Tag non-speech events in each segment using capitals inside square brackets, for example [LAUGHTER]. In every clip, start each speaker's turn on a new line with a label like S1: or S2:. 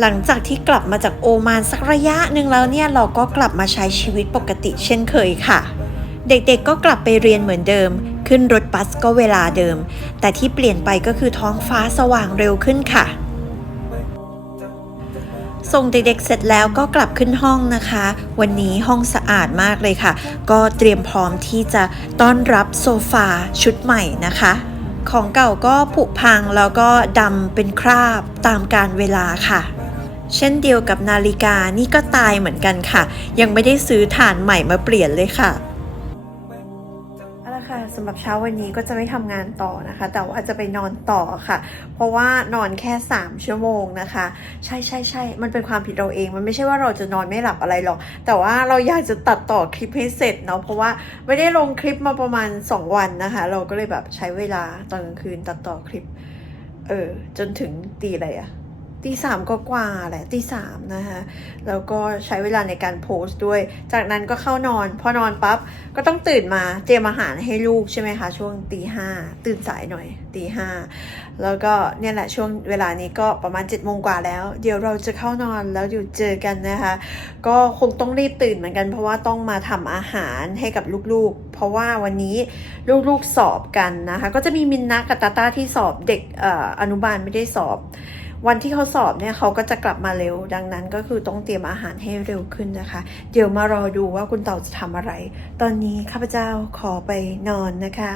S1: หลังจากที่กลับมาจากโอมานสักระยะหนึ่งแล้วเนี่ยเราก็กลับมาใช้ชีวิตปกติเช่นเคยค่ะ เด็กๆก็กลับไปเรียนเหมือนเดิม ขึ้นรถบัสก็เวลาเดิม แต่ที่เปลี่ยนไปก็คือท้องฟ้าสว่างเร็วขึ้นค่ะ ส่งเด็กๆเสร็จแล้วก็กลับขึ้นห้องนะคะ วันนี้ห้องสะอาดมากเลยค่ะ ก็เตรียมพร้อมที่จะต้อนรับโซฟาชุดใหม่นะคะของเก่าก็ผุพังแล้วก็ดำเป็นคราบตามการเวลาค่ะ เช่นเดียวกับนาฬิกานี่ก็ตายเหมือนกันค่ะ ยังไม่ได้ซื้อฐานใหม่มาเปลี่ยนเลยค่ะอาละค่ะสำหรับเช้าวันนี้ก็จะไม่ทำงานต่อนะคะ แต่ว่าจะไปนอนต่อค่ะ เพราะว่านอนแค่ 3 ชั่วโมงนะคะ ใช่ใช่ใช่มันเป็นความผิดเราเอง มันไม่ใช่ว่าเราจะนอนไม่หลับอะไรหรอก แต่ว่าเราอยากจะตัดต่อคลิปให้เสร็จเนาะเพราะว่าไม่ได้ลงคลิปมาประมาณ 2 วันนะคะ เราก็เลยแบบใช้เวลาตอนกลางคืนตัดต่อคลิปเออจนถึงตีอะไรอะ ตีสามก็กว่าแหละตีสามนะคะแล้วก็ใช้เวลาในการโพสต์ด้วย จากนั้นก็เข้านอน พอนอนปั๊บก็ต้องตื่นมาเตรียมอาหารให้ลูกใช่ไหมคะ ช่วงตีห้าตื่นสายหน่อยตีห้าแล้วก็เนี่ยแหละช่วงเวลานี้ก็ประมาณ7จ็ดโมงกว่าแล้ว เดี๋ยวเราจะเข้านอนแล้วอยู่เจอกันนะคะ ก็คงต้องรีบตื่นเหมือนกัน เพราะว่าต้องมาทำอาหารให้กับลูกๆ เพราะว่าวันนี้ลูกๆสอบกันนะคะ ก็จะมีมินนะกับตาตาที่สอบเด็กอออนุบาลไม่ได้สอบ วันที่เขาสอบเนี่ยเขาก็จะกลับมาเร็ว ดังนั้นก็คือต้องเตรียมอาหารให้เร็วขึ้นนะคะ เดี๋ยวมารอดูว่าคุณเต่าจะทำอะไร ตอนนี้ข้าพเจ้าขอไปนอนนะคะ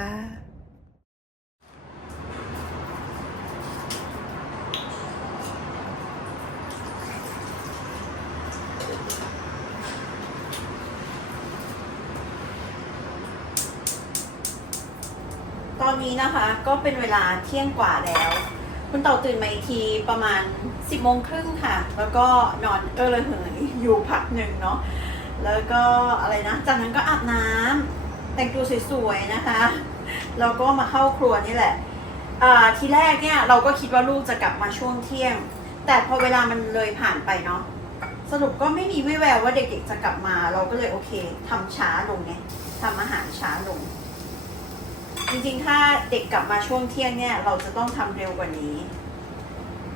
S1: ตอนนี้นะคะก็เป็นเวลาเที่ยงกว่าแล้ว คุณเต่าตื่นมาอีกทีประมาณ 10โมงครึ่งค่ะ แล้วก็นอนเออระเหยอยู่พักหนึ่งเนาะแล้วก็อะไรนะ จากนั้นก็อาบน้ำแต่งตัวสวยๆนะคะ แล้วก็มาเข้าครัวนี่แหละอ่าทีแรกเนี่ยเราก็คิดว่าลูกจะกลับมาช่วงเที่ยง แต่พอเวลามันเลยผ่านไปเนาะสรุปก็ไม่มีวิแววว่าเด็กๆจะกลับมา เราก็เลยโอเคทำช้าลงไงทำอาหารช้าลง จริงๆ ถ้าเด็กกลับมาช่วงเที่ยงเนี่ย เราจะต้องทำเร็วกว่านี้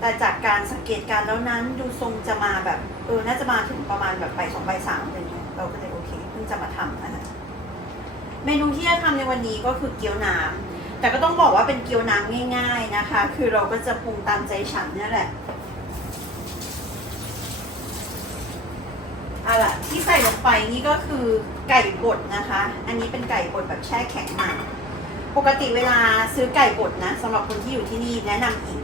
S1: แต่จากการสังเกตการแล้วนั้นดูทรงจะมาแบบเออน่าจะมาถึงประมาณแบบบ่ายสองบ่ายสามอะไรเงี้ยเราก็เลยโอเคเพิ่งจะมาทำนะคะเมนูที่จะทำในวันนี้ก็คือเกี๊ยวน้ำแต่ก็ต้องบอกว่าเป็นเกี๊ยวน้ำง่าย ๆนะคะ คือเราก็จะปรุงตามใจฉันนี่แหละอาล่ะที่ใส่ลงไปนี่ก็คือไก่บดนะคะ อันนี้เป็นไก่บดแบบแช่แข็งมา ปกติเวลาซื้อไก่บดนะสำหรับคนที่อยู่ที่นี่แนะนำอีก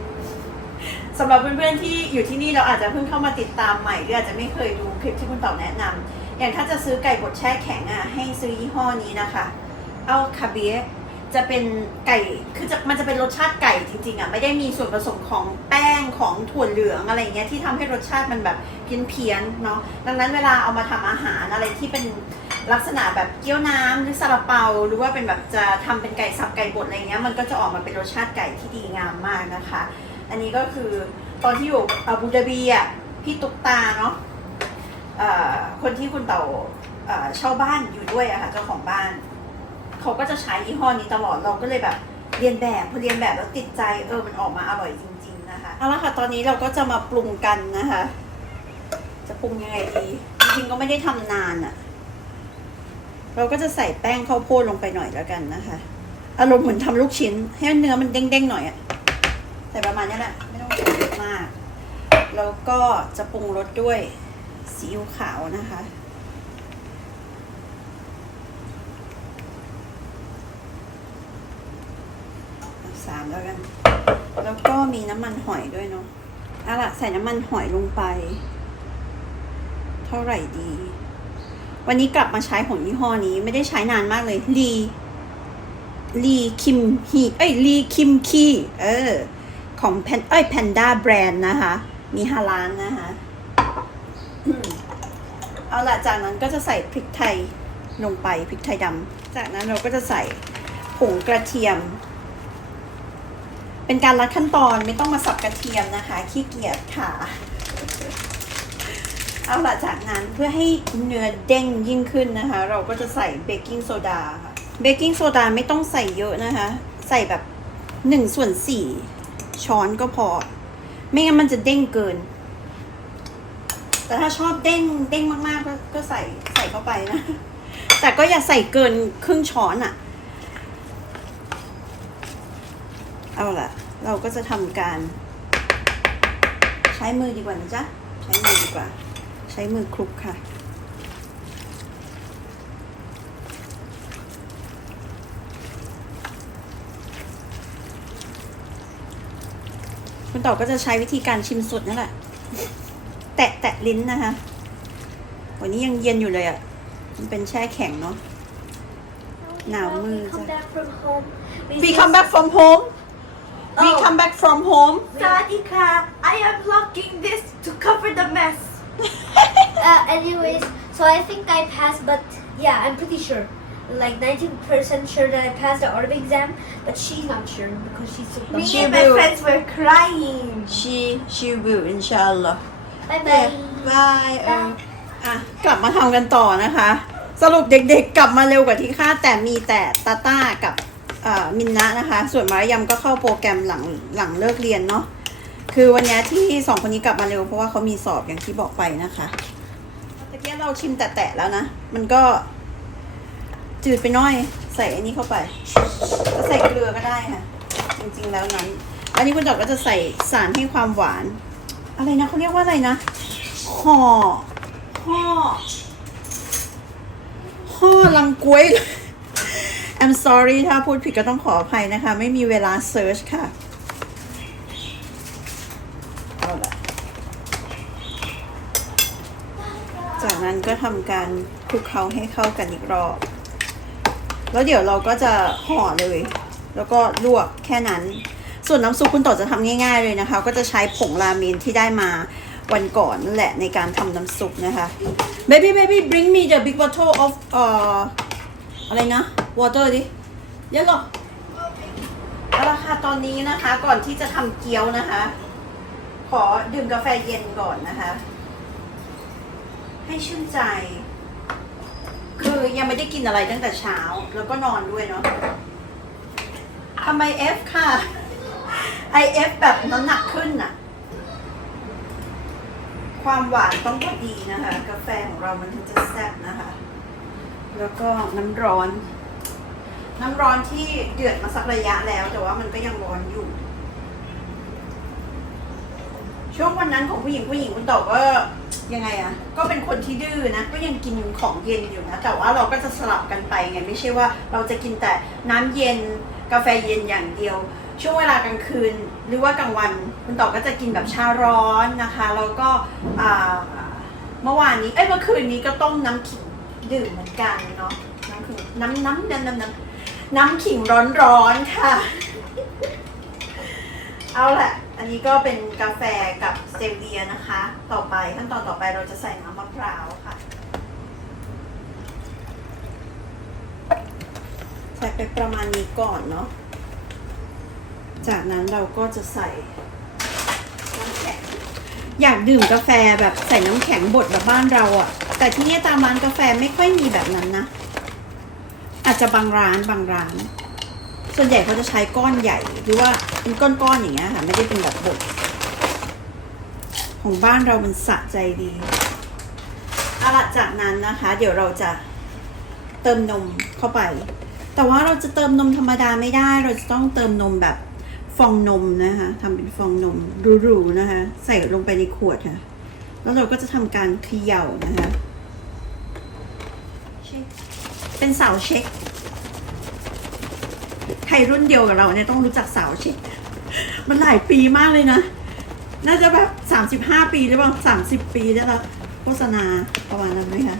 S1: สำหรับเพื่อนๆที่อยู่ที่นี่เราอาจจะเพิ่งเข้ามาติดตามใหม่หรืออาจจะไม่เคยดูคลิปที่คุณต่อแนะนำอย่างถ้าจะซื้อไก่บดแช่แข็งอะให้ซื้อยี่ห้อนี้นะคะ เอาคาเบีย จะเป็นไก่ คือจะมันจะเป็นรสชาติไก่จริงๆอะ ไม่ได้มีส่วนผสมของแป้งของถั่วเหลืองอะไรเงี้ยที่ทำให้รสชาติมันแบบเพี้ยนๆเนาะ ดังนั้นเวลาเอามาทำอาหารอะไรที่เป็นลักษณะแบบเกี๊ยวน้ำหรือซาลาเปา หรือว่าเป็นแบบจะทำเป็นไก่สับไก่บดอะไรเงี้ย มันก็จะออกมาเป็นรสชาติไก่ที่ดีงามมากนะคะ อันนี้ก็คือตอนที่อยู่อาบูดาบีอะพี่ตุ๊กตาเนาะอ่อคนที่คุณเต่าเอ่อเช่าบ้านอยู่ด้วยอะค่ะเจ้าของบ้าน เขาก็จะใช้ยี่ห้อนี้ตลอดเราก็เลยแบบเรียนแบบพอเรียนแบบแล้วติดใจเออมันออกมาอร่อยจริง ๆนะคะเอาละค่ะตอนนี้เราก็จะมาปรุงกันนะคะ จะปรุงยังไงดีจริงๆก็ไม่ได้ทำนานอะเราก็จะใส่แป้งข้าวโพดลงไปหน่อยแล้วกันนะคะอารมณ์เหมือนทำลูกชิ้น ให้เนื้อมันเด้งๆหน่อยอะใส่ประมาณนี้แหละไม่ต้องใส่เยอะมาก แล้วก็จะปรุงรสด้วยซีอิ๊วขาวนะคะ สาม แล้วกัน แล้วก็มีน้ำมันหอยด้วยเนาะเอาละใส่น้ำมันหอยลงไป เท่าไหร่ดี วันนี้กลับมาใช้ของยี่ห้อนี้ไม่ได้ใช้นานมากเลยลีลีคิมฮีเอ้ยลีคิมคีเออ ของแพนเอ้ยแพนด้าแบรนด์นะคะ มีฮาลานนะคะเอาละจากนั้นก็จะใส่พริกไทยลงไปพริกไทยดำจากนั้นเราก็จะใส่ผงกระเทียม เป็นการลัดขั้นตอนไม่ต้องมาสับกระเทียมนะคะ ขี้เกียจค่ะ เอาละจากนั้นเพื่อให้เนื้อเด้งยิ่งขึ้นนะคะ เราก็จะใส่เบกกิ้งโซดาค่ะ เบกกิ้งโซดาไม่ต้องใส่เยอะนะคะ ใส่แบบหนึ่งส่วนสี่ช้อนก็พอ ไม่งั้นมันจะเด้งเกิน แต่ถ้าชอบเด้งเด้งมากๆก็ก็ใส่ใส่เข้าไปนะ แต่ก็อย่าใส่เกินครึ่งช้อนอะ่ะ เอาล่ะ เราก็จะทำการ ใช้มือดีกว่านะจ๊ะ ใช้มือดีกว่า ใช้มือคลุกค่ะ คุณต่อก็จะใช้วิธีการชิมสดนั่นแหละ แตะแตะลิ้นนะคะ วันนี้ยังเย็นอยู่เลยอะ่ะ มันเป็นแช่แข็งเนาะ Now
S2: we
S1: move
S2: come
S1: the-
S2: back from home.
S1: We come back from home We
S2: Oh.
S1: come back from home
S2: Sadika, I am locking this to cover the mess. [LAUGHS] uh, anyways, so I think I passed, but yeah, I'm pretty sure. Like 90% sure that I passed the Arabic exam, but she's not sure because she's so
S1: Me
S2: She
S1: and my friends
S2: were crying.
S1: She she will inshallah
S2: Bye bye.
S1: บายเอออ่ะ กลับมาทำกันต่อนะคะ สรุปเด็กๆ กลับมาเร็วกว่าที่คาดแต่มีแต่ตาต้ากับเอ่อ มินนะนะคะ ส่วนมารยำก็เข้าโปรแกรมหลังหลังเลิกเรียนเนาะคือวันนี้ที่สองคนนี้กลับมาเร็วเพราะว่าเขามีสอบอย่างที่บอกไปนะคะตะเกียเราชิมแตะๆแล้วนะ มันก็จืดไปน้อยใส่อันนี้เข้าไปก็ใส่เกลือก็ได้ค่ะ จริงๆแล้วนั้น อันนี้คุณดอกก็จะใส่สารให้ความหวาน อะไรนะเขาเรียกว่าอะไรนะห่อห่อห่อลังกล้วย I'm sorry ถ้าพูดผิดก็ต้องขออภัยนะคะ ไม่มีเวลาเซิร์ชค่ะ เอาละจากนั้นก็ทำการคลุกเคล้าให้เข้ากันอีกรอบ แล้วเดี๋ยวเราก็จะห่อเลย แล้วก็ลวกแค่นั้น ส่วนน้ำซุปคุณต่อจะทำง่ายๆเลยนะคะ ก็จะใช้ผงราเมนที่ได้มาวันก่อนนั่นแหละในการทำน้ำซุปนะคะ baby baby bring me the big bottle of เอ่ออะไรนะ water ดิเดี๋ยวหรอเอาละค่ะตอนนี้นะคะ ก่อนที่จะทำเกี๊ยวนะคะ ขอดื่มกาแฟเย็นก่อนนะคะ ให้ชื่นใจ คือยังไม่ได้กินอะไรตั้งแต่เช้า แล้วก็นอนด้วยเนาะทำไม F ค่ะ IF แบบน้ำหนักขึ้นน่ะความหวานต้องพอดีนะคะ กาแฟของเรามันถึงจะแซ่บนะคะ แล้วก็น้ำร้อน น้ำร้อนที่เดือดมาสักระยะแล้ว แต่ว่ามันก็ยังร้อนอยู่ ช่วงวันนั้นของผู้หญิงผู้หญิงคุณต่อก็ยังไงอะก็เป็นคนที่ดื้อนะ ก็ยังกินของเย็นอยู่นะ แต่ว่าเราก็จะสลับกันไปไง ไม่ใช่ว่าเราจะกินแต่น้ำเย็นกาแฟเย็นอย่างเดียว ช่วงเวลากลางคืน หรือว่ากลางวัน คุณต่อก็จะกินแบบชาร้อนนะคะ แล้วก็เมื่อวานนี้ เอ้ยเมื่อคืนนี้ก็ต้มน้ำขิงดื่มเหมือนกันเนาะน้ำขิงน้ำน้ำน้ำน้ำน้ำ น้ำขิงร้อนๆค่ะ เอาละอันนี้ก็เป็นกาแฟกับเตเวียนะคะ ต่อไปขั้นตอนต่อไปเราจะใส่น้ำมะพร้าวค่ะ ใส่ไปประมาณนี้ก่อนเนาะ จากนั้นเราก็จะใส่น้ำแข็ง อยากดื่มกาแฟแบบใส่น้ำแข็งบดแบบบ้านเราอะแต่ที่นี่ตามร้านกาแฟไม่ค่อยมีแบบนั้นนะ จจะบางร้านบางร้าน ส่วนใหญ่เขาจะใช้ก้อนใหญ่ หรือว่าเป็นก้อนๆอย่างเงี้ยค่ะ ไม่ได้เป็นแบบบดของบ้านเรามันสะใจดีเอาละจากนั้นนะคะ เดี๋ยวเราจะเติมนมเข้าไป แต่ว่าเราจะเติมนมธรรมดาไม่ได้ เราจะต้องเติมนมแบบฟองนมนะคะทำเป็นฟองนมหรูๆนะคะ ใส่ลงไปในขวดค่ะ แล้วเราก็จะทำการเขย่านะคะเป็นเสาเช็ค รรุ่นเดียวกับเราเนี่ยต้องรู้จักสาวเช็คมันหลายปีมากเลยนะ น่าจะแบบสามสิบห้าปีหรือเปล่าสามสิบปีได้แล้วโฆษณาประมาณนั้นไหมคะ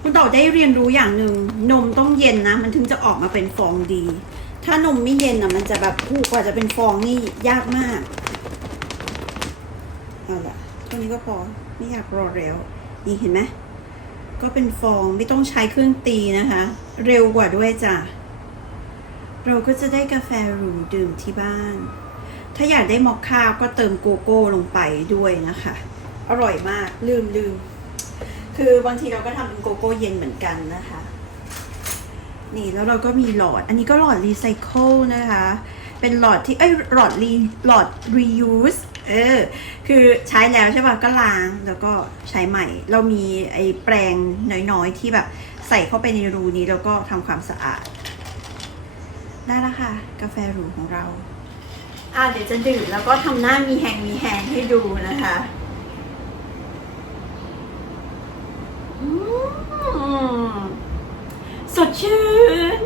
S1: คุณต่อได้เรียนรู้อย่างหนึ่งนมต้องเย็นนะ มันถึงจะออกมาเป็นฟองดี ถ้านมไม่เย็นอะมันจะแบบผูกว่าจะเป็นฟองนี่ยากมากเอาละเท่านี้ก็พอไม่อยากรอแล้วนี่เห็นไหมก็เป็นฟองไม่ต้องใช้เครื่องตีนะคะ เร็วกว่าด้วยจ้ะ เราก็จะได้กาแฟหรูดื่มที่บ้าน ถ้าอยากได้มอคค่าก็เติมโกโก้ลงไปด้วยนะคะ อร่อยมากลืมลืม คือบางทีเราก็ทำเป็นโกโก้เย็นเหมือนกันนะคะ นี่แล้วเราก็มีหลอด อันนี้ก็หลอดรีไซเคิลนะคะ เป็นหลอดที่เอ้ยหลอดรีหลอด reuse เออ คือใช้แล้วใช่ป่ะก็ล้างแล้วก็ใช้ใหม่ เรามีไอ้แปรงน้อยๆที่แบบใส่เข้าไปในรูนี้แล้วก็ทำความสะอาด ได้แล้วค่ะ กาแฟหรูของเรา อ่าเดี๋ยวจะดื่มแล้วก็ทำหน้ามีแหงมีแหงให้ดูนะคะอืมสดชื่น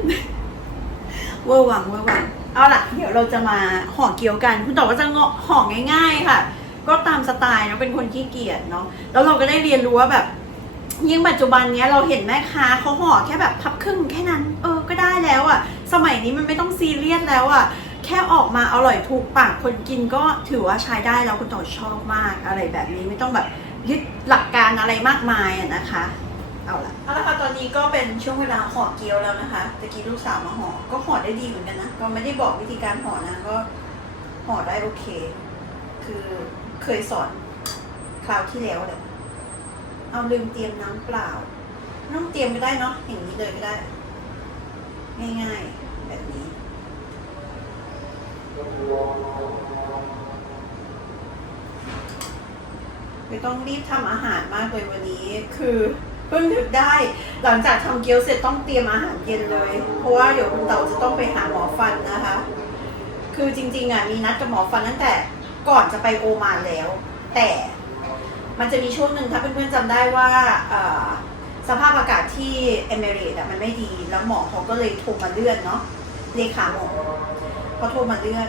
S1: เวอร์หวังเวอร์หวังเอาล่ะ เดี๋ยวเราจะมาห่อเกี๊ยวกัน คุณต่อก็จะเงาะห่อง่าย ๆ ค่ะ ก็ตามสไตล์เนาะเป็นคนขี้เกียจเนาะแล้วเราก็ได้เรียนรู้ว่าแบบยิ่งปัจจุบันเนี้ยเราเห็นแม่ค้าเขาห่อแค่แบบพับครึ่งแค่นั้น เออก็ได้แล้วอะ่ะ สมัยนี้มันไม่ต้องซีเรียสแล้วอะ่ะแค่ออกมาอร่อยถูกปากคนกินก็ถือว่าใช้ได้แล้วคุณต่อชอบมากอะไรแบบนี้ไม่ต้องแบบยึดหลักการอะไรมากมายอะนะคะ เอาละเอาละค่ะตอนนี้ก็เป็นช่วงเวลาห่อเกี๊ยวแล้วนะคะตะกี้ลูกสาวมาห่อก็ห่อได้ดีเหมือนกันนะก็ไม่ได้บอกวิธีการห่อนะก็ห่อได้โอเค คือเคยสอนคราวที่แล้วแหละเอาลืมเตรียมน้ำเปล่าต้องเตรียมก็ได้เนาะอย่างนี้เลยก็ได้ ง่ายๆ แบบนี้ ไม่ต้องรีบทำอาหารมากเลยวันนี้ คือเพิ่งนึกได้ หลังจากทำเกี๊ยวเสร็จต้องเตรียมอาหารเย็นเลย เพราะว่าเดี๋ยวคุณเต๋าจะต้องไปหาหมอฟันนะคะ คือจริงๆอะมีนัดกับหมอฟันตั้งแต่ก่อนจะไปโอมานแล้ว แต่มันจะมีช่วงหนึ่งถ้าเพื่อนๆจำได้ว่าอ สภาพอากาศที่เอเมเรตอะมันไม่ดี แล้วหมอเขาก็เลยโทรมาเลื่อนเนาะเลขาหมอเขาโทรมาเลื่อน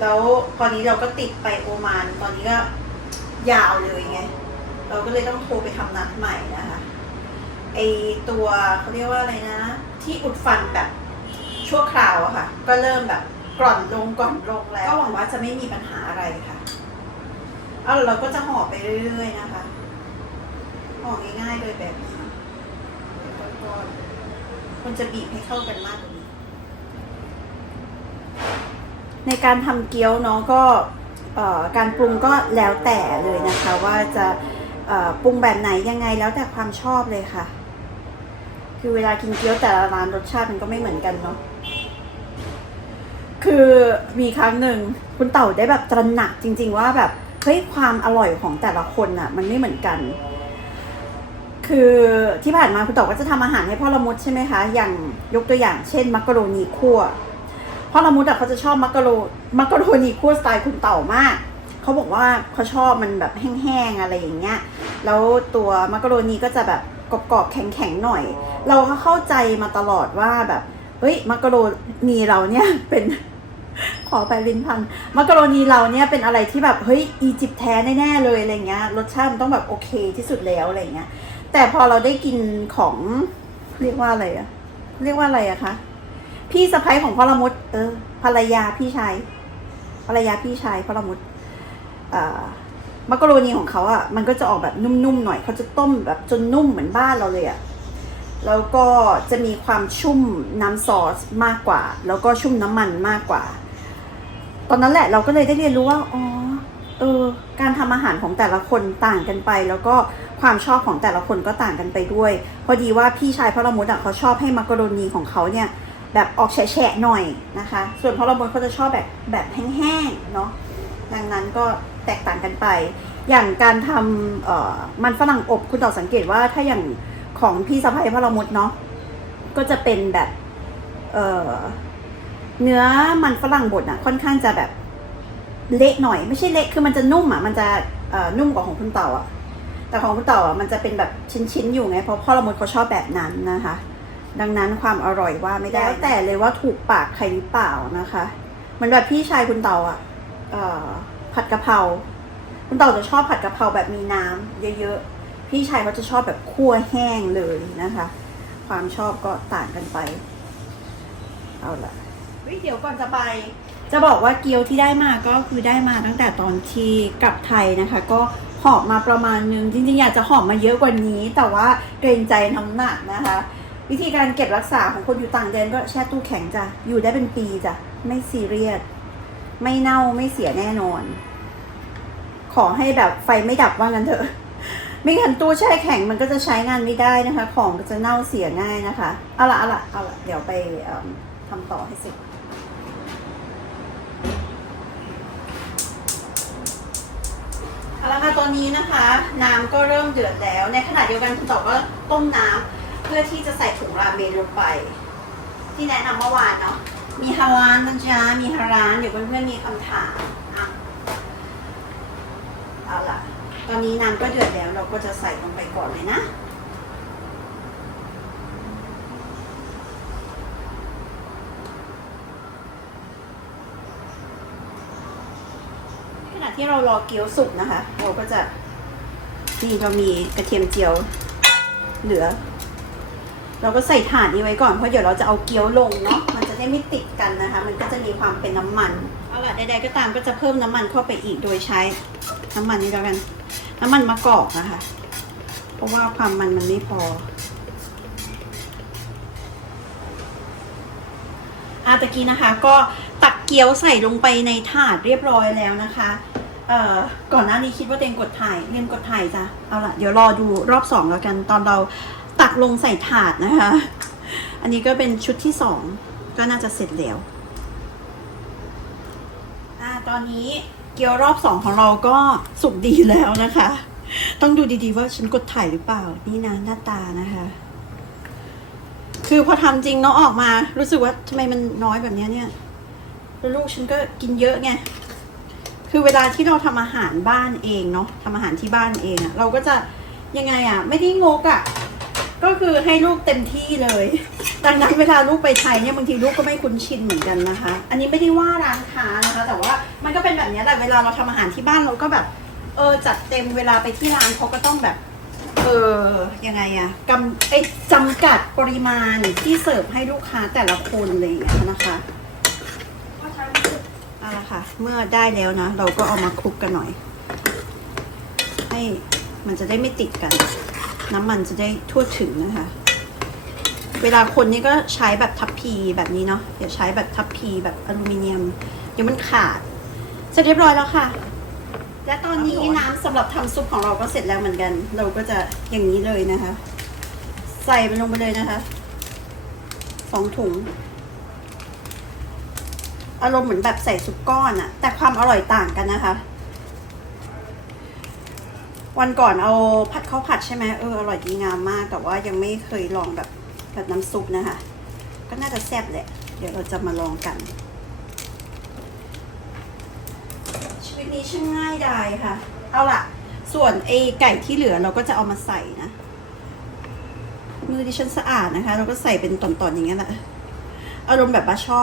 S1: แล้วตอนนี้เราก็ติดไปโอมานตอนนี้ก็ยาวเลยไง เราก็เลยต้องโทรไปทำนัดใหม่นะคะไอตัวเขาเรียกว่าอะไรนะ ที่อุดฟันแบบชั่วคราวอะค่ะ ก็เริ่มแบบกร่อนลงกร่อนลงแล้ว ก็หวังว่าจะไม่มีปัญหาอะไรค่ะ เอาเราก็จะห่อไปเรื่อยๆนะคะ ห่อง่ายๆเลยแบบนี้เป็นก้อนๆควรจะบีบให้เข้ากันมากกว่านี้ ในการทำเกี๊ยวเนาะก็การปรุงก็แล้วแต่เลยนะคะ ว่าจะปรุงแบบไหนยังไงแล้วแต่ความชอบเลยค่ะ คือเวลากินเกี๊ยวแต่ละร้านรสชาติมันก็ไม่เหมือนกันเนาะคือมีครั้งหนึ่งคุณเต่าได้แบบตระหนักจริง ๆ ว่าแบบเฮ้ยความอร่อยของแต่ละคนอะ มันไม่เหมือนกัน คือที่ผ่านมาคุณเต่าก็จะทำอาหารให้พ่อละมุดใช่ไหมคะ อย่างยกตัวอย่างเช่นมักกะโรนีคั่ว พ่อละมุดอะเขาจะชอบมักกะโรมักกะโรนีคั่วสไตล์คุณเต่ามาก เขาบอกว่าเขาชอบมันแบบแห้งๆอะไรอย่างเงี้ย แล้วตัวมักกะโรนีก็จะแบบกรอบๆแข็งๆหน่อย เราก็เข้าใจมาตลอดว่าแบบ เฮ้ยมักกะโรนีเราเนี่ยเป็นขอไปลิ้นพันมักกะโรนีเราเนี่ยเป็นอะไรที่แบบเฮ้ยอียิปต์แท้แน่ๆเลยอะไรเงี้ยรสชาติมันต้องแบบโอเคที่สุดแล้วอะไรเงี้ย แต่พอเราได้กินของเรียกว่าอะไรอะเรียกว่าอะไรอะคะพี่สะพ้ยของพ่อละมุดเออภรรยาพี่ชายภรรยาพี่ชายพ่อละมุดอ่ามักกะโรนีของเขาอะมันก็จะออกแบบนุ่มๆหน่อยเขาจะต้มแบบจนนุ่มเหมือนบ้านเราเลยอะแล้วก็จะมีความชุ่มน้ำซอสมากกว่า แล้วก็ชุ่มน้ำมันมากกว่า ตอนนั้นแหละเราก็เลยได้เรียนรู้ว่าอ๋อเออการทำอาหารของแต่ละคนต่างกันไป แล้วก็ ความชอบของแต่ละคนก็ต่างกันไปด้วย พอดีว่าพี่ชายพ่อละมุดอะเขาชอบให้มักกะโรนีของเขาเนี่ยแบบออกแฉะๆหน่อยนะคะ ส่วนพ่อละมุดเขาจะชอบแบบแบบแห้งๆเนาะดังนั้นก็แตกต่างกันไป อย่างการทำมันฝรั่งอบคุณต่อสังเกตว่าถ้าอย่างของพี่สะพ้ายพ่อละมุดเนาะก็จะเป็นแบบเเนื้อมันฝรั่งบดอะค่อนข้างจะแบบเละหน่อย ไม่ใช่เละคือมันจะนุ่มอะมันจะนุ่มกว่าของคุณเต่าอะ แต่ของคุณเต่าอะมันจะเป็นแบบชิ้นๆอยู่ไง เพราะพ่อละมุดเขาชอบแบบนั้นนะคะ ดังนั้นความอร่อยว่าไม่ได้แล้วแต่เลยว่าถูกปากใครหรือเปล่านะคะเหมือนแบบพี่ชายคุณเต่าอะเอ่อผัดกะเพราคุณเต่าจะชอบผัดกะเพราแบบมีน้ำเยอะๆ พี่ชายเขาจะชอบแบบคั่วแห้งเลยนะคะ ความชอบก็ต่างกันไป เอาละเฮ้ยเดี๋ยวก่อนจะไป จะบอกว่าเกี๊ยวที่ได้มาก็คือได้มาตั้งแต่ตอนที่กลับไทยนะคะ ก็ หอบมาประมาณนึง จริงๆ อยากจะหอบมาเยอะกว่านี้ แต่ว่าเกรงใจน้ำหนักนะคะ วิธีการเก็บรักษาของคนอยู่ต่างแดนก็แช่ตู้แข็งจ้ะ อยู่ได้เป็นปีจ้ะ ไม่ซีเรียส ไม่เน่าไม่เสียแน่นอน ขอให้แบบไฟไม่ดับว่างั้นเถอะ ไม่งั้นตู้แช่แข็งมันก็จะใช้งานไม่ได้นะคะ ของก็จะเน่าเสียง่ายนะคะ เอาละเอาละเอาละเดี๋ยวไปทำต่อให้เสร็จ เอาละค่ะตอนนี้นะคะน้ำก็เริ่มเดือดแล้ว ในขณะเดียวกันคุณต่อก็ต้มน้ำเพื่อที่จะใส่ถุงราเมนลงไป ที่แนะนำเมื่อวานเนาะมีฮารานนะจ๊ะมีฮารานเดี๋ยวเพื่อนๆมีคำถามอะเอาล่ะ ตอนนี้น้ำก็เดือดแล้วเราก็จะใส่ลงไปก่อนเลยนะ ณะที่เรารอเกี๊ยวสุกนะคะ เราก็จะนี่เรามีกระเทียมเจียวเหลือ เราก็ใส่ถ่านนี้ไว้ก่อนเพราะเดี๋ยวเราจะเอาเกี๊ยวลงเนาะมันจะได้ไม่ติดกันนะคะ มันก็จะมีความเป็นน้ำมันเอาล่ะใดๆก็ตามก็จะเพิ่มน้ำมันเข้าไปอีกโดยใช้น้ำมันนี้แล้วกัน น้ำมันมะกอกนะคะ เพราะว่าความมันมันไม่พออาตะกี้นะคะก็ตักเกี๊ยวใส่ลงไปในถาดเรียบร้อยแล้วนะคะ เอ่อก่อนหน้านี้คิดว่าตัวเองกดถ่ายลืมกดถ่ายจ้ะเอาล่ะเดี๋ยวรอดูรอบสองแล้วกัน ตอนเราตักลงใส่ถาดนะคะ อันนี้ก็เป็นชุดที่สองก็น่าจะเสร็จแล้วอ่าตอนนี้เกี๊ยวรอบสองของเราก็สุกดีแล้วนะคะ ต้องดูดีๆว่าฉันกดถ่ายหรือเปล่า นี่นะหน้าตานะคะ คือพอทำจริงเนาะออกมา รู้สึกว่าทำไมมันน้อยแบบนี้เนี่ยแล้วลูกฉันก็กินเยอะไง คือเวลาที่เราทำอาหารบ้านเองเนาะทำอาหารที่บ้านเองอะเราก็จะยังไงอะไม่ได้งกอะก็คือให้ลูกเต็มที่เลยดังนั้นเวลาลูกไปไทยเนี่ยบางทีลูกก็ไม่คุ้นชินเหมือนกันนะคะ อันนี้ไม่ได้ว่าร้านค้านะคะ แต่ว่ามันก็เป็นแบบนี้แหละเวลาเราทำอาหารที่บ้านเราก็แบบ เออจัดเต็มเวลาไปที่ร้านเขาก็ต้องแบบ เออยังไงอะกำไอจำกัดปริมาณที่เสิร์ฟให้ลูกค้าแต่ละคนเงี้ยนะคะ เอาละค่ะ เมื่อได้แล้วนะ เราก็เอามาคลุกกันหน่อย ให้มันจะได้ไม่ติดกัน น้ำมันจะได้ทั่วถึงนะคะ เวลาคนนี่ก็ใช้แบบทัพพีแบบนี้เนาะอย่าใช้แบบทัพพีแบบอลูมิเนียม เดี๋ยวมันขาด เสร็จเรียบร้อยแล้วค่ะ และตอนนี้น้ำสำหรับทำซุปของเราก็เสร็จแล้วเหมือนกัน เราก็จะอย่างนี้เลยนะคะ ใส่มันลงไปเลยนะคะสองถุง อารมณ์เหมือนแบบใส่ซุปก้อนอะแต่ความอร่อยต่างกันนะคะ วันก่อนเอาผัดข้าวผัดใช่ไหมเอออร่อยดีงามมาก แต่ว่ายังไม่เคยลองแบบแบบน้ำซุปนะคะ ก็น่าจะแซ่บแหละ เดี๋ยวเราจะมาลองกัน ชีวิตนี้ช่างง่ายดายค่ะ เอาล่ะ ส่วนไอไก่ที่เหลือเราก็จะเอามาใส่นะ มือดิฉันสะอาดนะคะ เราก็ใส่เป็นตอนๆอย่างเงี้ยแหละอารมณ์แบบบาช่อ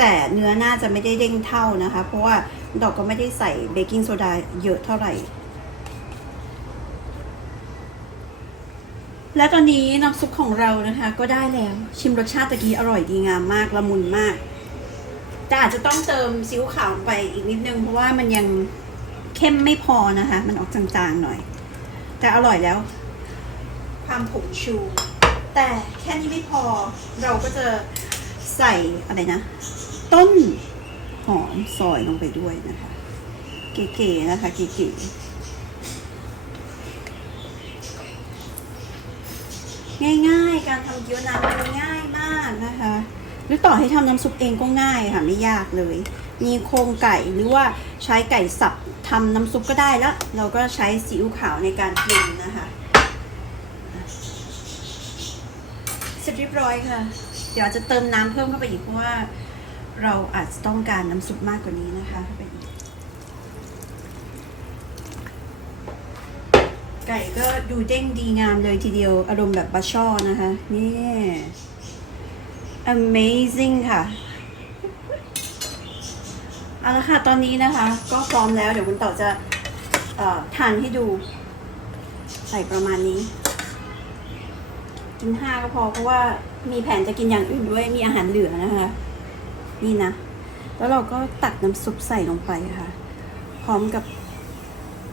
S1: แต่เนื้อน่าจะไม่ได้เด้งเท่านะคะ เพราะว่าดอกก็ไม่ได้ใส่เบกกิ้งโซดาเยอะเท่าไหร่ และตอนนี้น้ำซุปของเรานะคะ ก็ได้แล้วชิมรสชาติตะกี้อร่อยดีงามมากละมุนมาก แต่อาจจะต้องเติมซีอิ๊วขาวไปอีกนิดนึง เพราะว่ามันยังเข้มไม่พอนะคะ มันออกจางๆหน่อย แต่อร่อยแล้ว ความผงชู แต่แค่นี้ไม่พอเราก็จะใส่อะไรนะ ต้นหอมซอยลงไปด้วยนะคะ เก๋ๆนะคะเก๋ๆง่ายๆ การทำเกี๊ยวน้ำมันง่ายมากนะคะ หรือต่อให้ทำน้ำซุปเองก็ง่ายค่ะไม่ยากเลย มีโครงไก่หรือว่าใช้ไก่สับทำน้ำซุปก็ได้แล้ว เราก็ใช้ซีอิ๊วขาวในการปรุงนะคะเสร็จเรียบร้อยค่ะ เดี๋ยวจะเติมน้ำเพิ่มเข้าไปอีกเพราะว่า เราอาจจะต้องการน้ำซุปมากกว่านี้นะคะไปอีกไก่ก็ดูเด้งดีงามเลยทีเดียวอารมณ์แบบบาช่อนะคะ นี่ amazing ค่ะเอาละค่ะ ตอนนี้นะคะ ก็พร้อมแล้ว เดี๋ยวคุณต่อจะอทานให้ดู ใส่ประมาณนี้ กินห้าก็พอเพราะว่ามีแผนจะกินอย่างอื่นด้วยมีอาหารเหลือนะคะ นี่นะ แล้วเราก็ตักน้ำซุปใส่ลงไปค่ะ พร้อมกับ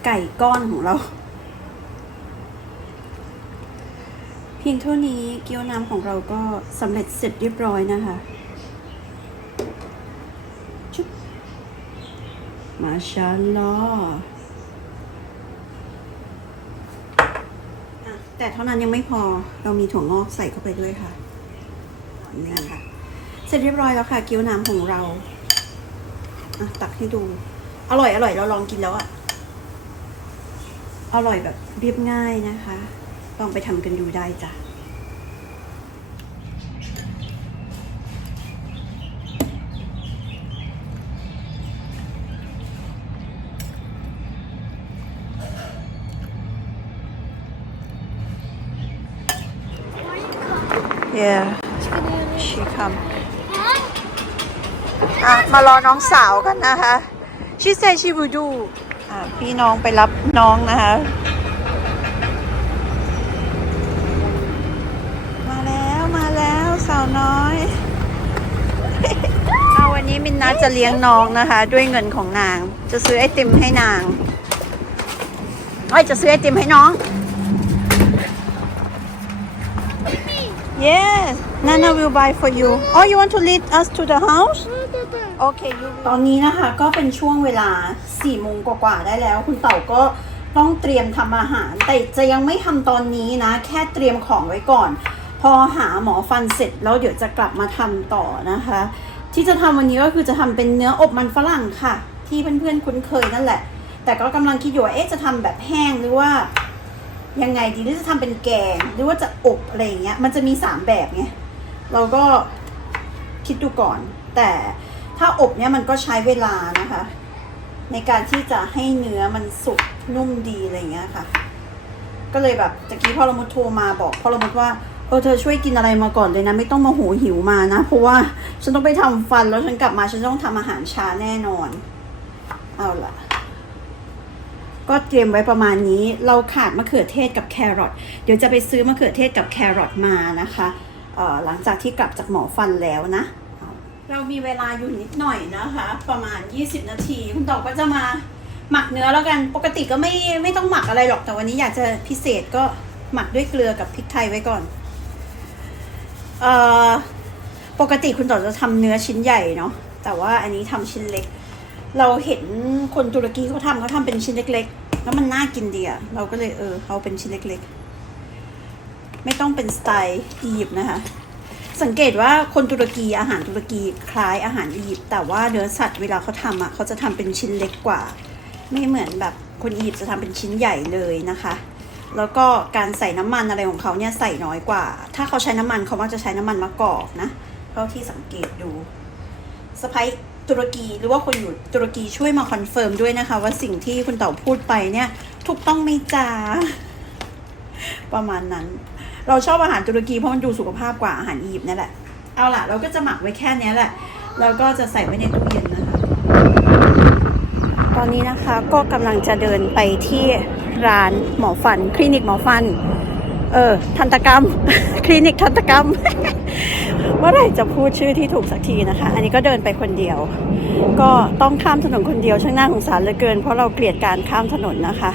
S1: ไก่ก้อนของเรา เพียงเท่านี้เกี๊ยวน้ำของเราก็สำเร็จเสร็จเรียบร้อยนะคะชุบมาชาลอฮ์อะแต่เท่านั้นยังไม่พอเรามีถั่วงอกใส่เข้าไปด้วยค่ะนี่นะคะ เสร็จเรียบร้อยแล้วค่ะเกี๊ยวน้ำของเราอะตักให้ดู อร่อยอร่อยเราลองกินแล้วอะอร่อยแบบเรียบง่ายนะคะ ลองไปทำกันดูได้จ้ะ
S3: yeah she come อะมารอน้องสาวกันนะคะ she said she will do อะพี่น้องไปรับน้องนะคะ มาแล้วมาแล้วสาวน้อยเอาวันนี้มินนาจะเลี้ยงน้องนะคะ ด้วยเงินของนาง จะซื้อไอติมให้นางเอ้ยจะซื้อไอติมให้น้อง Yes Nana will buy for you Oh you want to lead us to the house Okay you
S1: ตอนนี้นะคะก็เป็นช่วงเวลา4ี่โมงกว่าๆได้แล้ว คุณเต่าก็ต้องเตรียมทำอาหาร แต่จะยังไม่ทำตอนนี้นะ แค่เตรียมของไว้ก่อน พอหาหมอฟันเสร็จแล้วเดี๋ยวจะกลับมาทำต่อนะคะ ที่จะทำวันนี้ก็คือจะทำเป็นเนื้ออบมันฝรั่งค่ะ ที่เพื่อนๆคุ้นเคยนั่นแหละ แต่ก็กำลังคิดอยู่ว่าเอ๊ะจะทำแบบแห้งหรือว่ายังไงดีหรือจะทำเป็นแกง หรือว่าจะอบอะไรอย่างเงี้ยมันจะมีสามแบบไง เราก็คิดดูก่อน แต่ถ้าอบเนี่ยมันก็ใช้เวลานะคะ ในการที่จะให้เนื้อมันสุกนุ่มดีอะไรเงี้ยค่ะ ก็เลยแบบตะกี้พ่อละมุดโทรมาบอกพ่อละมุดว่าเออเธอช่วยกินอะไรมาก่อนเลยนะ ไม่ต้องมาโหหิวมานะ เพราะว่าฉันต้องไปทำฟันแล้วฉันกลับมาฉันต้องทำอาหารช้าแน่นอน เอาล่ะ ก็เตรียมไว้ประมาณนี้ เราขาดมะเขือเทศกับแครอทเดี๋ยวจะไปซื้อมะเขือเทศกับแครอทมานะคะ หลังจากที่กลับจากหมอฟันแล้วนะ เรามีเวลาอยู่นิดหน่อยนะคะ ประมาณ 20 นาที คุณต่อก็จะมาหมักเนื้อแล้วกันปกติก็ไม่ไม่ต้องหมักอะไรหรอกแต่วันนี้อยากจะพิเศษก็หมักด้วยเกลือกับพริกไทยไว้ก่อนเอ่อปกติคุณต่อจะทำเนื้อชิ้นใหญ่เนาะแต่ว่าอันนี้ทำชิ้นเล็ก เราเห็นคนตุรกีเขาทำเขาทำเป็นชิ้นเล็ก ๆ แล้วมันน่ากินดีอะเราก็เลยเออเอาเป็นชิ้นเล็ก ๆ ไม่ต้องเป็นสไตล์อียิปต์นะคะ สังเกตว่าคนตุรกีอาหารตุรกีคล้ายอาหารอียิปต์แต่ว่าเนื้อสัตว์เวลาเขาทำอะเขาจะทำเป็นชิ้นเล็กกว่า ไม่เหมือนแบบคนอียิปต์จะทำเป็นชิ้นใหญ่เลยนะคะ แล้วก็การใส่น้ำมันอะไรของเขาเนี่ยใส่น้อยกว่า ถ้าเขาใช้น้ำมันเขามักจะใช้น้ำมันมะกอกนะเท่าที่สังเกตดูสไปตุรกีหรือว่าคนอยู่ตุรกีช่วยมาคอนเฟิร์มด้วยนะคะ ว่าสิ่งที่คุณเต่าพูดไปเนี่ย ถูกต้องไหมจ้าประมาณนั้น เราชอบอาหารตุรกีเพราะมันดูสุขภาพกว่าอาหารอียิปต์นั่นแหละ เอาล่ะ เราก็จะหมักไว้แค่นี้แหละ แล้วก็จะใส่ไว้ในตู้เย็นนะคะ ตอนนี้นะคะก็กำลังจะเดินไปที่ร้านหมอฟัน คลินิกหมอฟัน เออ ทันตกรรม คลินิกทันตกรรมเมื่อไหร่จะพูดชื่อที่ถูกสักทีนะคะ อันนี้ก็เดินไปคนเดียว ก็ต้องข้ามถนนคนเดียวช่างน่าสงสารเหลือเกิน เพราะเราเกลียดการข้ามถนนนะคะ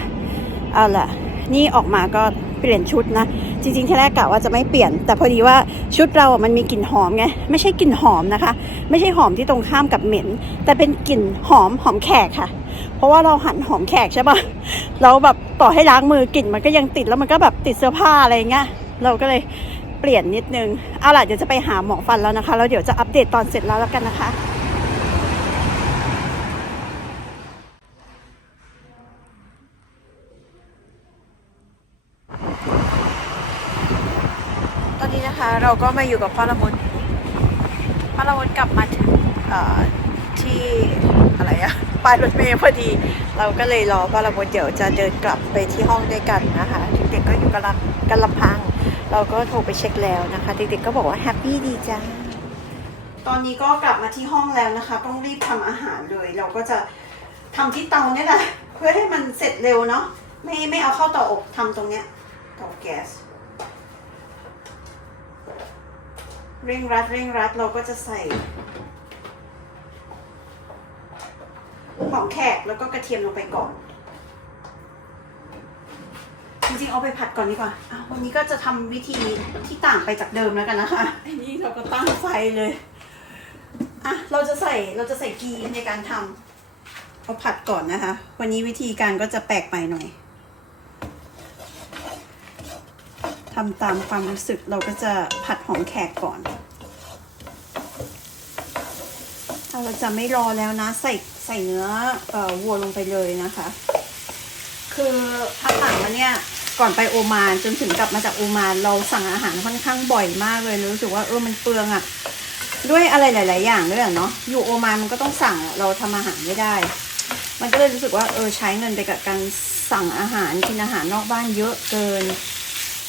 S1: เอาล่ะ นี่ออกมาก็เปลี่ยนชุดนะ จริงๆที่แรกกะว่าจะไม่เปลี่ยน แต่พอดีว่าชุดเราอะมันมีกลิ่นหอมไงไม่ใช่กลิ่นหอมนะคะ ไม่ใช่หอมที่ตรงข้ามกับเหม็น แต่เป็นกลิ่นหอมหอมแขกค่ะ เพราะว่าเราหั่นหอมแขกใช่ปะแล้วแบบต่อให้ล้างมือกลิ่นมันก็ยังติดแล้วมันก็แบบติดเสื้อผ้าอะไรเงี้ยเราก็เลยเปลี่ยนนิดนึงเอาล่ะเดี๋ยวจะไปหาหมอฟันแล้วนะคะแล้วเดี๋ยวจะอัปเดตตอนเสร็จแล้วแล้วกันนะคะ ตอนนี้นะคะ เราก็มาอยู่กับพ่อละมุนพ่อละมุนกลับมาถึงที่อะไรอะป้ายรถเมล์พอดี เราก็เลยรอพ่อละมุนเดี๋ยวจะเดินกลับไปที่ห้องด้วยกันนะคะเด็กๆก็อยู่กันลำกันลำพัง เราก็โทรไปเช็คแล้วนะคะเด็กๆก็บอกว่าแฮปปี้ดีจ้าตอนนี้ก็กลับมาที่ห้องแล้วนะคะ ต้องรีบทำอาหารเลย เราก็จะทำที่เตาเนี่ยแหละเพื่อให้มันเสร็จเร็วเนาะไม่ไม่เอาเข้าเตาอบทำตรงเนี้ยเตาแก๊ส เร่งรัดเร่งรัดเราก็จะใส่หอมแขกแล้วก็กระเทียมลงไปก่อน จริงๆเอาไปผัดก่อนดีกว่าวันนี้ก็จะทำวิธีที่ต่างไปจากเดิมแล้วกันนะคะอันนี้เราก็ตั้งไฟเลย อะ เราจะใส่เราจะใส่กีในการทำเอาผัดก่อนนะคะ วันนี้วิธีการก็จะแปลกใหม่หน่อย ทำตามความรู้สึกเราก็จะผัดหอมแขกก่อน เราจะไม่รอแล้วนะ ใส่ใส่เนื้ออวัวลงไปเลยนะคะ คือพักหลังมาเนี่ยก่อนไปโอมานจนถึงกลับมาจากโอมานเราสั่งอาหารค่อนข้างบ่อยมากเลยรู้สึกว่าเออมันเปลืองอะด้วยอะไรหลาย ๆ อย่างด้วยเนาะอยู่โอมานมันก็ต้องสั่งเราทำอาหารไม่ได้ มันก็เลยรู้สึกว่าเออใช้เงินไปกับการสั่งอาหารกินอาหารนอกบ้านเยอะเกิน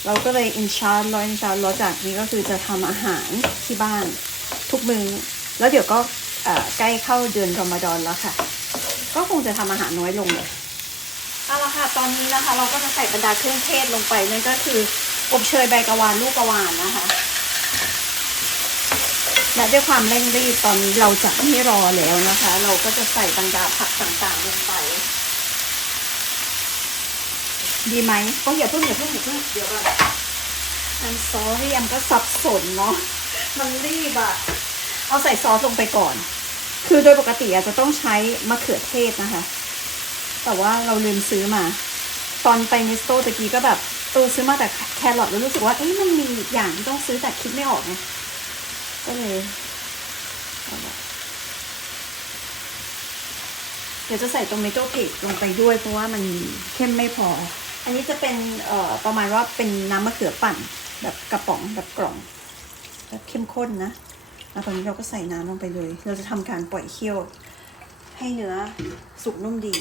S1: เราก็เลยอินชาร์ลร้อยอินชาร์ลจากนี้ก็คือจะทำอาหารที่บ้านทุกมือ้อแล้วเดี๋ยวก็ใกล้เข้าเดือนรอมฎอนแล้วค่ะ ก็คงจะทำอาหารน้อยลงเลยเอาละค่ะตอนนี้นะคะ เราก็จะใส่บรรดาเครื่องเทศลงไปนั่นก็คืออบเชยใบกะวานลูกกะวานนะคะและด้วยความเร่งรีบตอนนี้เราจะไม่รอแล้วนะคะ เราก็จะใส่บรรดาผักต่างๆลงไป ดีไหมก็อย่าเพิ่งอย่าเพิ่งอย่าเพิ่งเดี๋ยวก่อนอันซอสแอมก็สับสนเนาะ มันรีบอะเอาใส่ซอสลงไปก่อน คือโดยปกติอาจจะต้องใช้มะเขือเทศนะคะ แต่ว่าเราลืมซื้อมา ตอนไปนิสโตตะกี้ก็แบบเออซื้อมาแต่แครอทแล้วรู้สึกว่า เอ๊ะมันมีอย่างที่ต้องซื้อแต่คิดไม่ออกไง ก็เลยเดี๋ยวจะใส่โตเมโต้เพกลงไปด้วยเพราะว่ามันเข้มไม่พอ อันนี้จะเป็นเอ่อประมาณว่าเป็นน้ำมะเขือปั่น แบบกระป๋องแบบกล่องแบบเข้มข้นนะแล้วตอนนี้เราก็ใส่น้ำลงไปเลย เราจะทำการปล่อยเคี่ยว ให้เนื้อสุกนุ่มดี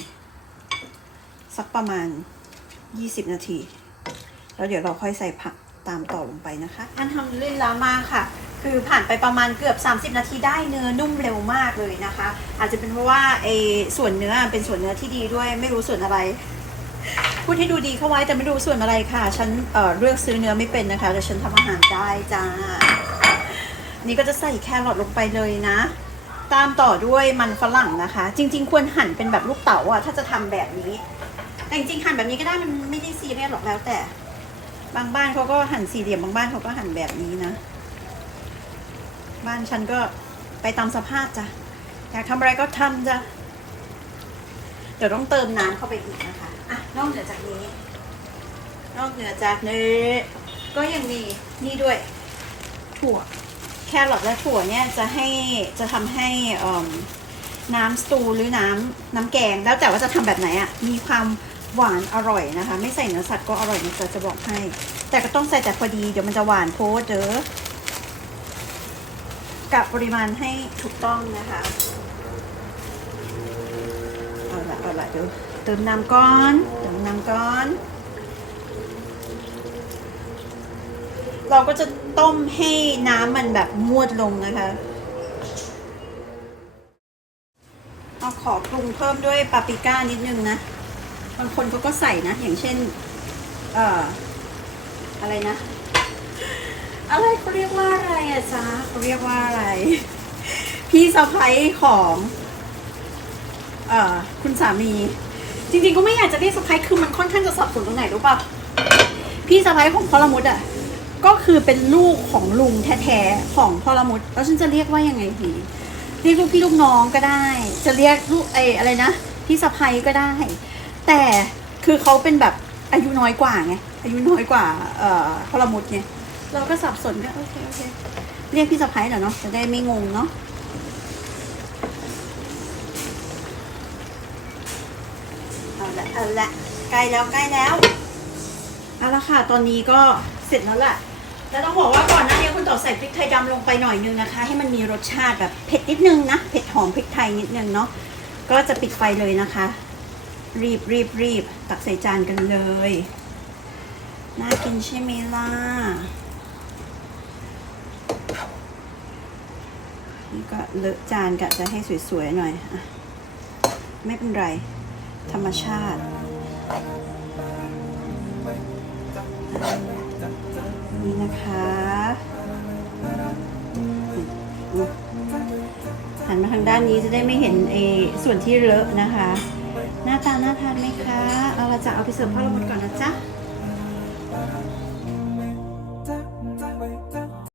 S1: สักประมาณ 20 นาที แล้วเดี๋ยวเราค่อยใส่ผักตามต่อลงไปนะคะอันทำเล่นล้วมากค่ะ คือผ่านไปประมาณเกือบ 30 นาทีได้เนื้อนุ่มเร็วมากเลยนะคะ อาจจะเป็นเพราะว่าไอ้ส่วนเนื้อเป็นส่วนเนื้อที่ดีด้วย ไม่รู้ส่วนอะไร พูดให้ดูดีเข้าไว้แต่ไม่รู้ส่วนอะไรค่ะ ฉันเอ่อเลือกซื้อเนื้อไม่เป็นนะคะ แต่ฉันทำอาหารได้จ้า นี่ก็จะใส่แครอทลงไปเลยนะ ตามต่อด้วยมันฝรั่งนะคะ จริง ๆ ควรหั่นเป็นแบบลูกเต๋าอะถ้าจะทำแบบนี้ แต่จริงๆหั่นแบบนี้ก็ได้มันไม่ได้ซีเรียสหรอกแล้วแต่ บางบ้านเขาก็หั่นสี่เหลี่ยมบางบ้านเขาก็หั่นแบบนี้นะ บ้านฉันก็ไปตามสภาพจ้ะอยากทำอะไรก็ทำจ้ะเดี๋ยวต้องเติมน้ำเข้าไปอีกนะคะ นอกเหนือจากนี้ นอกเหนือจากนี้ ก็ยังมีนี่ด้วย ถั่ว แครอทและถั่วเนี่ยจะให้จะทำให้น้ำสตูหรือน้ำน้ำแกง แล้วแต่ว่าจะทำแบบไหนอะ่ะ มีความหวานอร่อยนะคะ ไม่ใส่เนื้อสัตว์ก็อร่อยนะจะจะบอกให้ แต่ก็ต้องใส่แต่พอดีเดี๋ยวมันจะหวานโพดเด้อกับปริมาณให้ถูกต้องนะคะเอาละเอาละเดี๋ยวเติมน้ำก้อน ก้อน เราก็จะต้มให้น้ำมันแบบมวดลงนะคะเอาขอปรุงเพิ่มด้วยปาปริก้านิดนึงนะ บางคนเขาก็ใส่นะ อย่างเช่น เอ่อ อะไรนะ อะไรเขาเรียกว่าอะไรอะจ๊ะเขาเรียกว่าอะไร พี่สะพ้ยของ เอ่อ คุณสามี จริงๆก็ไม่อยากจะเรียกสะพ้ยคือมันค่อนข้างจะสับสนตรงไหนรู้ป่ะพี่สะพ้ยของพอลมุดอะก็คือเป็นลูกของลุงแท้ๆของพอลมุดแล้วฉันจะเรียกว่ายังไงดีเรียกลูกพี่ลูกน้องก็ได้ จะเรียกลูกไออะไรนะพี่สะพ้ยก็ได้ แต่คือเขาเป็นแบบอายุน้อยกว่าไงอายุน้อยกว่าเอ่อพอลมุดไงเราก็สับสนก็โอเคโอเคเรียกพี่สะพ้ยเหรอเนาะจะได้ไม่งงเนาะ เอา ละเอาละใกล้แล้วใกล้แล้วเอาละค่ะ ตอนนี้ก็เสร็จแล้วแหละแล้วต้องบอกว่าก่อนหน้านี้คุณต่อใส่พริกไทยดำลงไปหน่อยนึงนะคะ ให้มันมีรสชาติแบบเผ็ดนิดนึงนะเผ็ดหอมพริกไทยนิดนึงเนาะก็จะปิดไฟเลยนะคะ รีบรีบรีบตักใส่จานกันเลยน่ากินใช่ไหมล่ะนี่ก็เลอะจานกะจะให้สวยๆหน่อยอะไม่เป็นไร ธรรมชาตินี่นะคะหันมาทางด้านนี้จะได้ไม่เห็นเอส่วนที่เลอะนะคะ หน้าตาน่าทานไหมคะ เอาละจะเอาไปเสิร์ฟพ่อละมดก่อนนะจ๊ะ